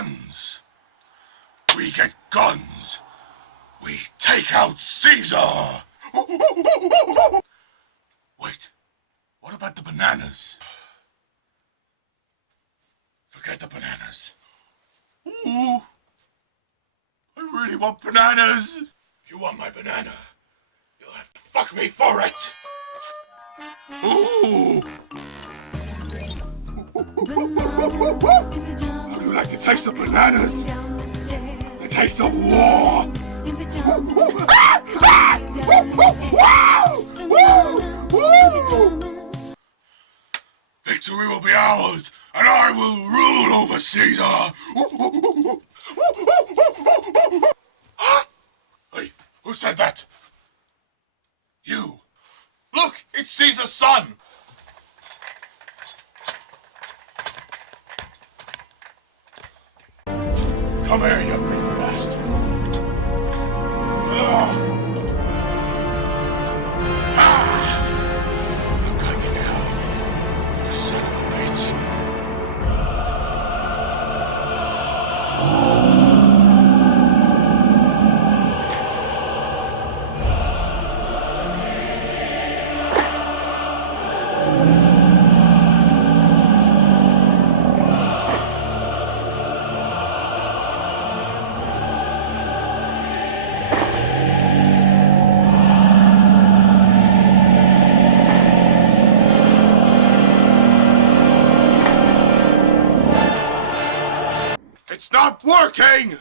guns. We get guns. We take out Caesar. Wait, what about the bananas? Forget the bananas. Ooh, I really want bananas. If you want my banana, you'll have to fuck me for it. Ooh. How do you like the taste of bananas? The taste of war. Victory will be ours, and I will rule over Caesar. Hey, who said that? You. Look, it's Caesar's son. Come here, you big bastard. I've got you now, you son of a bitch. It's not working!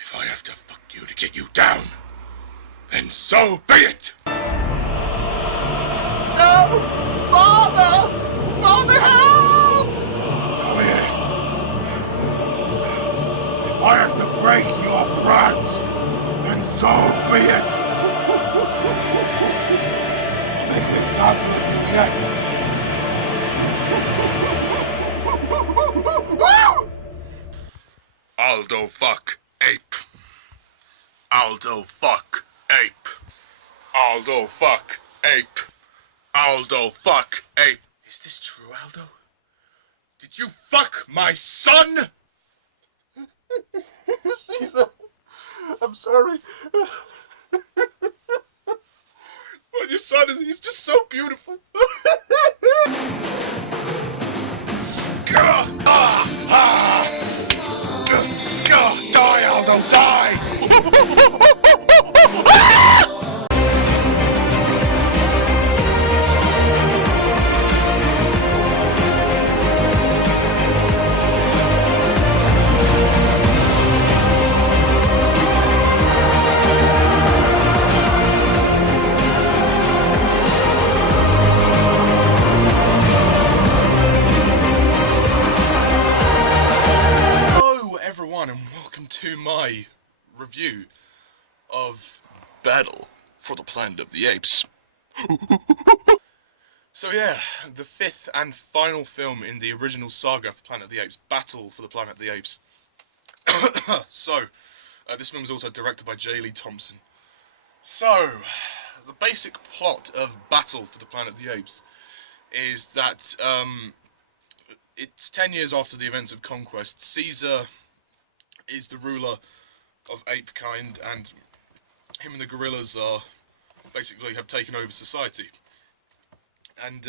If I have to fuck you to get you down, then so be it! No! Father! Father, help! Come here. If I have to break your branch, then so be it! I'll make an example of you yet. Aldo fuck ape. Aldo fuck ape. Aldo fuck ape. Aldo fuck ape. Is this true, Aldo? Did you fuck my son? Caesar, I'm sorry. But your son he's just so beautiful. God, die, Aldo, die! And welcome to my review of Battle for the Planet of the Apes. So yeah, the fifth and final film in the original saga for Planet of the Apes, Battle for the Planet of the Apes. This film was also directed by J. Lee Thompson. So, the basic plot of Battle for the Planet of the Apes is that it's 10 years after the events of Conquest. Caesar is the ruler of ape kind, and him and the gorillas are basically have taken over society. And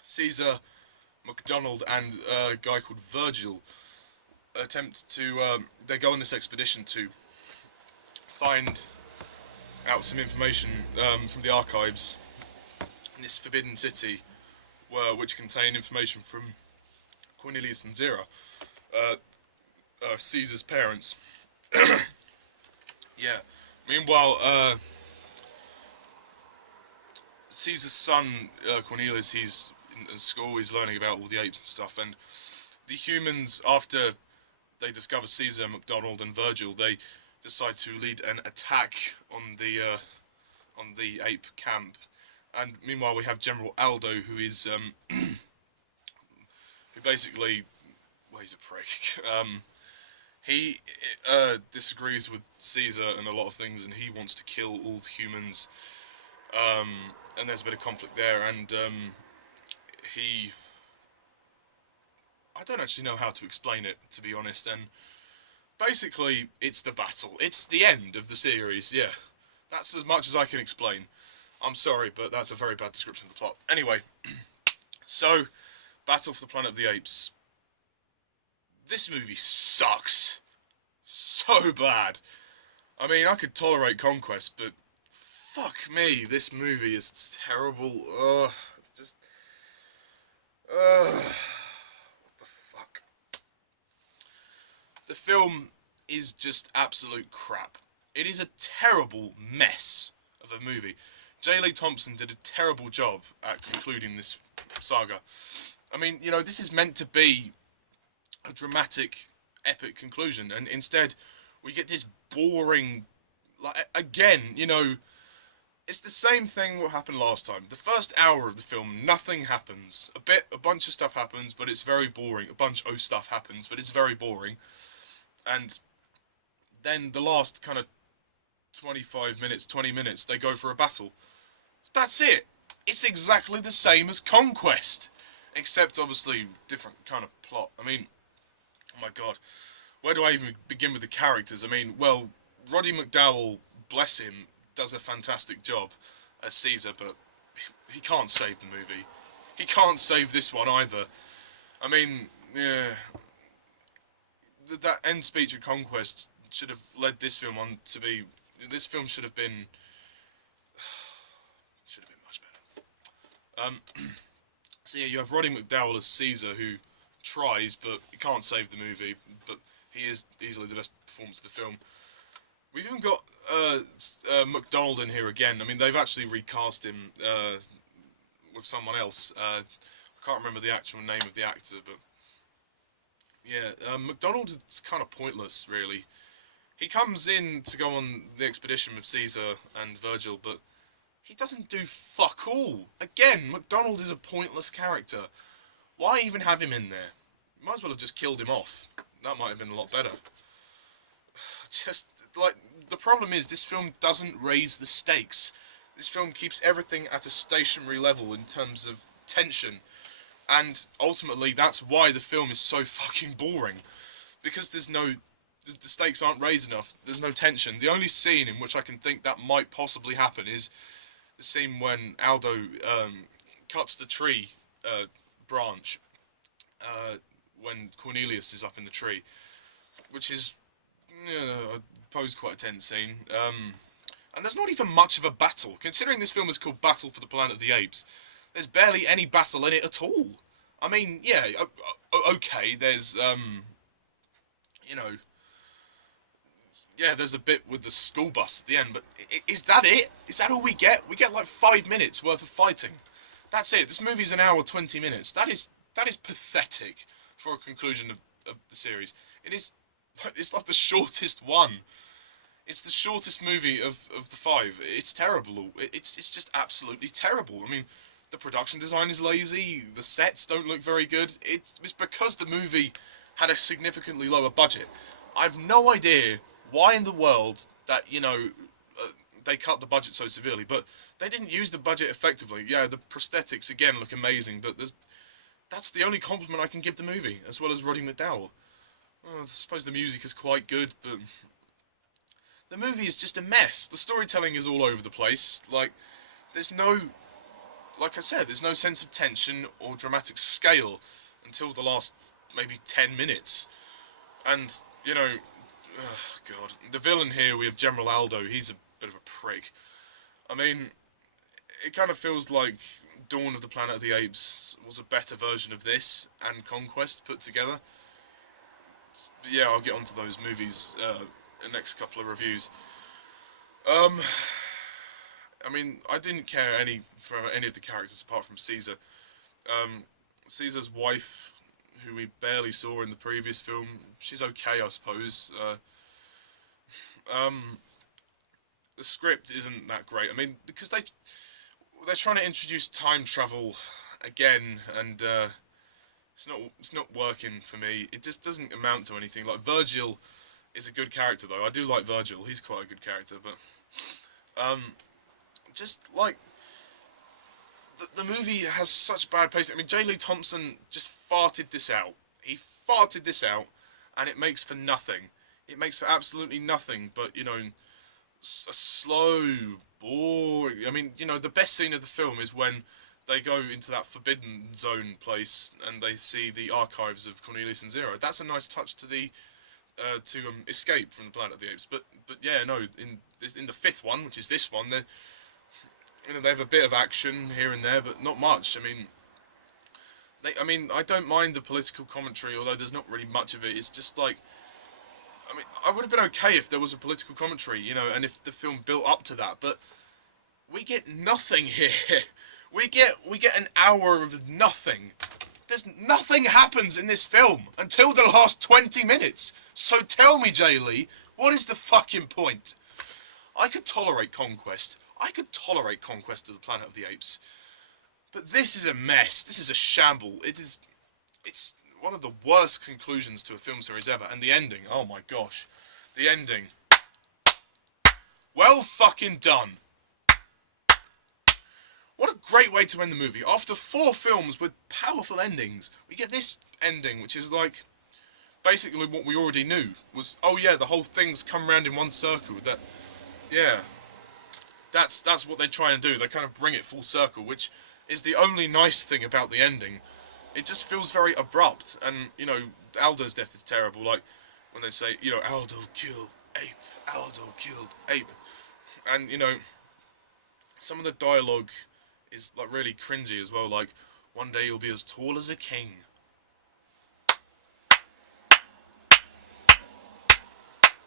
Caesar, McDowell, and a guy called Virgil attempt to they go on this expedition to find out some information from the archives in this forbidden city, which contain information from Cornelius and Zira, Caesar's parents. Yeah. Meanwhile, Caesar's son, Cornelius, he's in school, he's learning about all the apes and stuff, and the humans, after they discover Caesar, McDonald, and Virgil, they decide to lead an attack on the ape camp. And meanwhile, we have General Aldo, who is who basically, well, he's a prick. He disagrees with Caesar and a lot of things, and he wants to kill all humans and there's a bit of conflict there, and he... I don't actually know how to explain it, to be honest, and basically, it's the battle. It's the end of the series, yeah. That's as much as I can explain. I'm sorry, but that's a very bad description of the plot. Anyway, so, Battle for the Planet of the Apes. This movie sucks. So bad. I mean, I could tolerate Conquest, but fuck me, this movie is terrible. Ugh. Just... Ugh. What the fuck? The film is just absolute crap. It is a terrible mess of a movie. J. Lee Thompson did a terrible job at concluding this saga. I mean, you know, this is meant to be a dramatic, epic conclusion, and instead we get this boring, like, again, you know, it's the same thing what happened last time. The first hour of the film, nothing happens. A bunch of stuff happens, but it's very boring. A bunch of stuff happens, but it's very boring. And then the last kind of 25 minutes, 20 minutes, they go for a battle. That's it. It's exactly the same as Conquest, except obviously different kind of plot. I mean, oh my god, where do I even begin with the characters? I mean, well, Roddy McDowell, bless him, does a fantastic job as Caesar, but he can't save the movie. He can't save this one either. I mean, yeah, that end speech of Conquest should have led this film on to be... This film should have been much better. So yeah, you have Roddy McDowell as Caesar, who tries, but he can't save the movie, but he is easily the best performance of the film. We've even got McDonald in here again. I mean, they've actually recast him with someone else. I can't remember the actual name of the actor, but yeah, McDonald is kind of pointless, really. He comes in to go on the expedition with Caesar and Virgil, but he doesn't do fuck all. Again, McDonald is a pointless character. Why even have him in there? Might as well have just killed him off. That might have been a lot better. Just, like, the problem is this film doesn't raise the stakes. This film keeps everything at a stationary level in terms of tension. And ultimately, that's why the film is so fucking boring. Because the stakes aren't raised enough. There's no tension. The only scene in which I can think that might possibly happen is the scene when Aldo cuts the tree branch when Cornelius is up in the tree, which is, you know, I suppose quite a tense scene. And there's not even much of a battle. Considering this film is called Battle for the Planet of the Apes, there's barely any battle in it at all. I mean, yeah, okay, there's, you know, yeah, there's a bit with the school bus at the end, but is that it? Is that all we get? We get like 5 minutes worth of fighting. That's it. This movie's an hour 20 minutes. That is pathetic for a conclusion of the series. It's like the shortest one. It's the shortest movie of the 5. It's terrible. It's just absolutely terrible. I mean, the production design is lazy. The sets don't look very good. It's because the movie had a significantly lower budget. I've no idea why in the world that, you know, they cut the budget so severely, but they didn't use the budget effectively. Yeah, the prosthetics, again, look amazing, but that's the only compliment I can give the movie, as well as Roddy McDowell. I suppose the music is quite good, but the movie is just a mess. The storytelling is all over the place. Like, there's no... Like I said, there's no sense of tension or dramatic scale until the last maybe 10 minutes. And, you know... Oh, God. The villain here, we have General Aldo. He's a bit of a prick. I mean, it kind of feels like Dawn of the Planet of the Apes was a better version of this and Conquest put together. Yeah, I'll get onto those movies in the next couple of reviews. I mean, I didn't care for any of the characters apart from Caesar. Caesar's wife, who we barely saw in the previous film, she's okay, I suppose. The script isn't that great. I mean, because they're trying to introduce time travel again, and it's not working for me. It just doesn't amount to anything. Like, Virgil is a good character, though. I do like Virgil. He's quite a good character, but just like the movie has such bad pacing. I mean, J. Lee Thompson just farted this out. He farted this out, and it makes for nothing. It makes for absolutely nothing but, you know, a slow, boring... I mean, you know, the best scene of the film is when they go into that Forbidden Zone place and they see the archives of Cornelius and Zero. That's a nice touch to the... to escape from the Planet of the Apes. But yeah, no, in the fifth one, which is this one, you know, they have a bit of action here and there, but not much. I mean, I don't mind the political commentary, although there's not really much of it. It's just like, I mean, I would have been okay if there was a political commentary, you know, and if the film built up to that, but we get nothing here. We get an hour of nothing. There's nothing happens in this film until the last 20 minutes. So tell me, J. Lee, what is the fucking point? I could tolerate Conquest. I could tolerate Conquest of the Planet of the Apes. But this is a mess. This is a shamble. It's one of the worst conclusions to a film series ever. And the ending, oh my gosh. The ending. Well fucking done. What a great way to end the movie. After 4 films with powerful endings, we get this ending, which is like basically what we already knew. Was, oh yeah, the whole thing's come round in one circle. That, yeah. That's what they try and do. They kind of bring it full circle, which is the only nice thing about the ending. It just feels very abrupt, and, you know, Aldo's death is terrible. Like, when they say, you know, Aldo killed Ape, Aldo killed Ape. And, you know, some of the dialogue is, like, really cringy as well. Like, one day you'll be as tall as a king.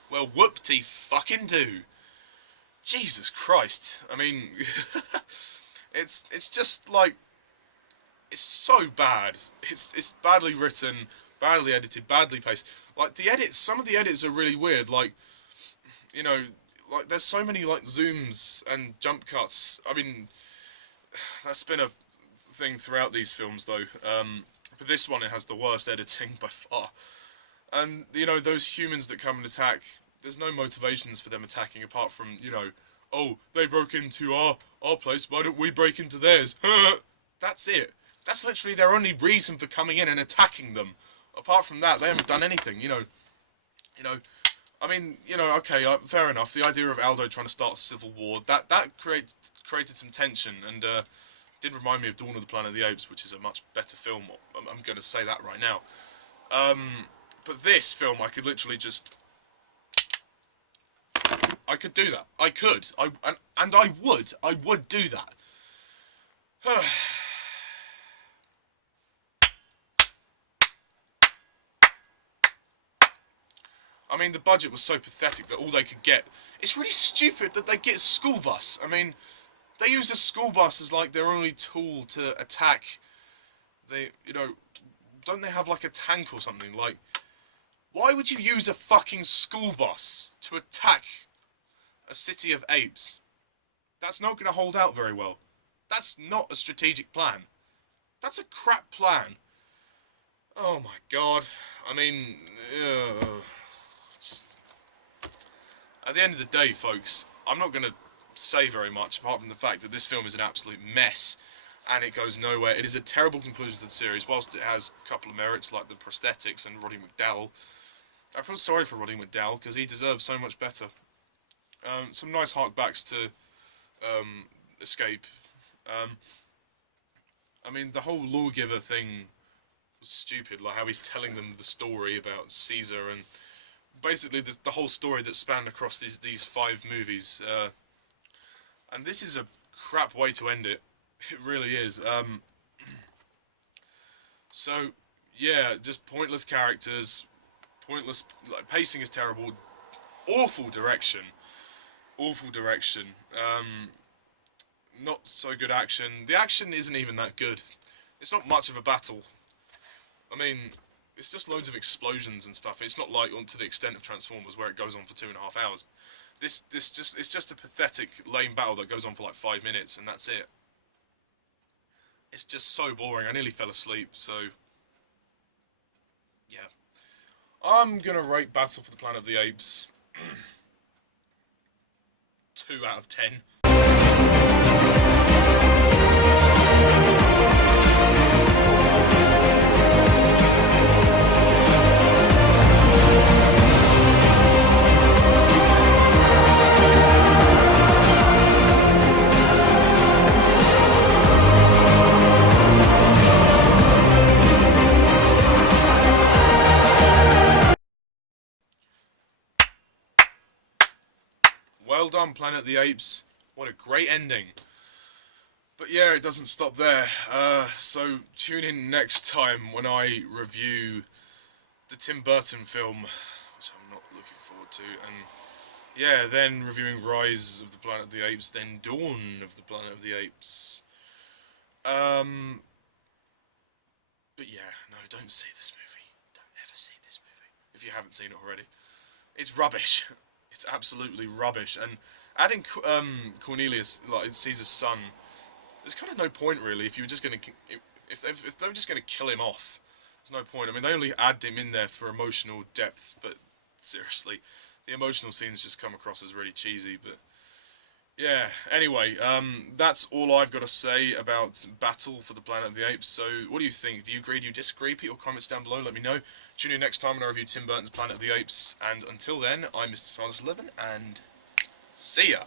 Well, whoop-de-fucking-do. Jesus Christ. I mean, it's just like, it's so bad. It's badly written, badly edited, badly paced. Like, the edits, some of the edits are really weird. Like, you know, like, there's so many, like, zooms and jump cuts. I mean, that's been a thing throughout these films, though. But this one, it has the worst editing by far. And, you know, those humans that come and attack, there's no motivations for them attacking apart from, you know, oh, they broke into our place, why don't we break into theirs? That's it. That's literally their only reason for coming in and attacking them. Apart from that, they haven't done anything, you know, I mean, you know, okay, fair enough. The idea of Aldo trying to start a civil war, that created some tension, and did remind me of Dawn of the Planet of the Apes, which is a much better film. I'm going to say that right now. But this film, I could literally just... I could do that. I could. And I would. I would do that. I mean, the budget was so pathetic that all they could get... It's really stupid that they get a school bus. I mean, they use a school bus as, like, their only tool to attack. They, you know... Don't they have, like, a tank or something? Like, why would you use a fucking school bus to attack a city of apes? That's not going to hold out very well. That's not a strategic plan. That's a crap plan. Oh my god. I mean... At the end of the day, folks, I'm not going to say very much apart from the fact that this film is an absolute mess and it goes nowhere. It is a terrible conclusion to the series, whilst it has a couple of merits like the prosthetics and Roddy McDowell. I feel sorry for Roddy McDowell because he deserves so much better. Some nice harkbacks to Escape. I mean, the whole lawgiver thing was stupid, like how he's telling them the story about Caesar and basically the whole story that spanned across these 5 movies. And this is a crap way to end it. It really is. So, yeah, just pointless characters, pointless... Like, pacing is terrible. Awful direction. Awful direction. Not so good action. The action isn't even that good. It's not much of a battle. I mean, it's just loads of explosions and stuff. It's not like to the extent of Transformers where it goes on for 2.5 hours. It's just a pathetic, lame battle that goes on for like 5 minutes and that's it. It's just so boring. I nearly fell asleep, so... Yeah. I'm gonna rate Battle for the Planet of the Apes 2 out of 10. done, Planet of the Apes. What a great ending. But yeah, it doesn't stop there. So tune in next time when I review the Tim Burton film, which I'm not looking forward to, and yeah, then reviewing Rise of the Planet of the Apes, then Dawn of the Planet of the Apes. But yeah, no, don't see this movie. Don't ever see this movie if you haven't seen it already. It's rubbish. It's absolutely rubbish. And adding Cornelius, like Caesar's son, there's kind of no point really if you were just gonna if they were just gonna kill him off. There's no point. I mean, they only add him in there for emotional depth, but seriously, the emotional scenes just come across as really cheesy. But yeah, anyway, that's all I've got to say about Battle for the Planet of the Apes. So what do you think? Do you agree? Do you disagree? Put your comments down below, let me know. Tune in next time when I review Tim Burton's Planet of the Apes. And until then, I'm Mr. Thomas11, and see ya!